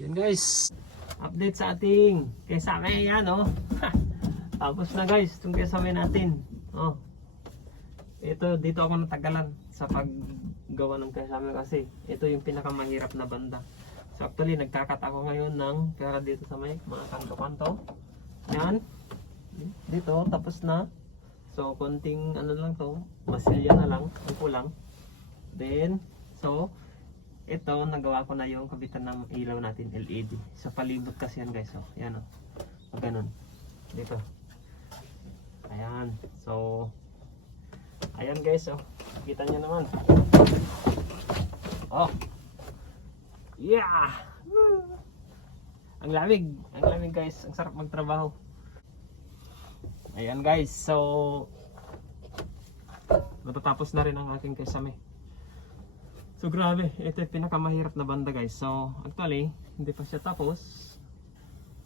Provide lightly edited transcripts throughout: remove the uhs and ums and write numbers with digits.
Yan guys, update sa ating kesame yan oh. Tapos na guys, itong kesame natin. Oh. Ito dito ako natagalan sa paggawa ng kesame kasi ito yung pinakamahirap na banda. So actually nagkakat ako ngayon ng pera dito sa may mga kanto-kanto. Yan. Dito tapos na. So konting ano lang to, masilya na lang, ang kulang. Then so ito nagawa ko na yung kabitan ng ilaw natin LED. Sa palibot kasi yan guys, oh. Yan oh. O ganun. Dito. Ayan. So ayan guys, oh. Kita niyo naman. Oh. Yeah. Ang lamig guys. Ang sarap magtrabaho. Ayan guys. So matatapos na rin ang aking kesame. So grabe, ito yung pinakamahirap na banda guys. So actually, hindi pa siya tapos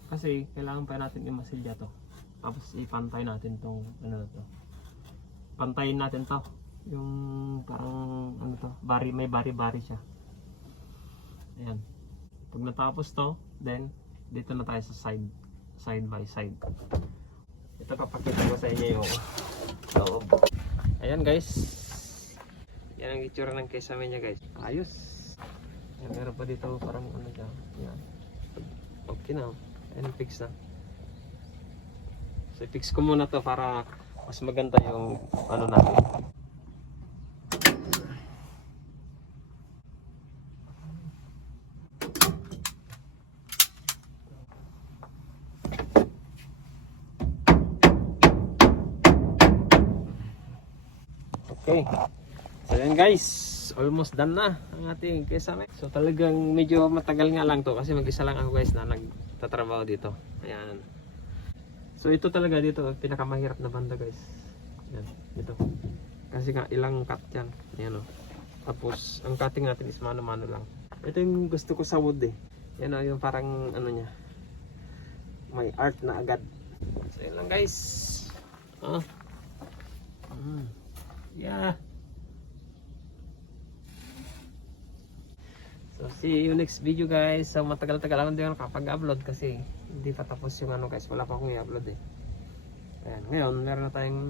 kasi kailangan pa natin i-masilya to. Tapos ipantay natin tong ano to. Pantayin natin to. Yung parang ano to, may bari-bari siya. Ayan. Pag natapos to, then dito na tayo sa side by side. Ito papakita ko sa inyo yung loob. Ayan guys. Yan ang itsura ng kesame niya guys. Ayos. Yan, meron pa dito parang ano siya. Yan. Okay na. Ayan, fix na. So fix ko muna to para mas maganda yung ano natin. Okay. So yan guys, almost done na ang ating kesame. So talagang medyo matagal nga lang to kasi mag-isa lang ako guys na nagtatrabaho dito. Ayan. So ito talaga dito, pinakamahirap na banda guys. Ayan, dito. Kasi nga ilang cut yan. Ayan o. Tapos ang cutting natin is mano-mano lang. Ito yung gusto ko sa wood eh. Yan o, yung parang ano niya. May art na agad. So yan lang guys. Oh. Yeah. So see you next video guys. So matagal-tagal lang din ako nakapag-upload kasi hindi pa tapos yung ano guys, wala pa akong i-upload eh. Ayan, ngayon meron na tayong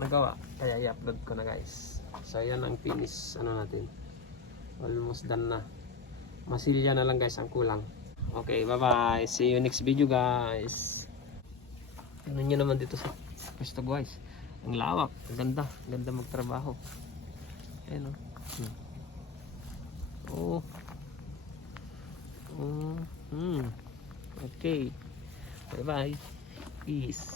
nagawa kaya i-upload ko na guys. So yan ang finish ano natin. Almost done na. Masilya na lang guys ang kulang. Okay, bye bye. See you next video guys. Tingnan nyo naman dito sa pwesto guys. Ang lawak, ang ganda magtrabaho. Ayan o. Okay. Bye bye. Peace.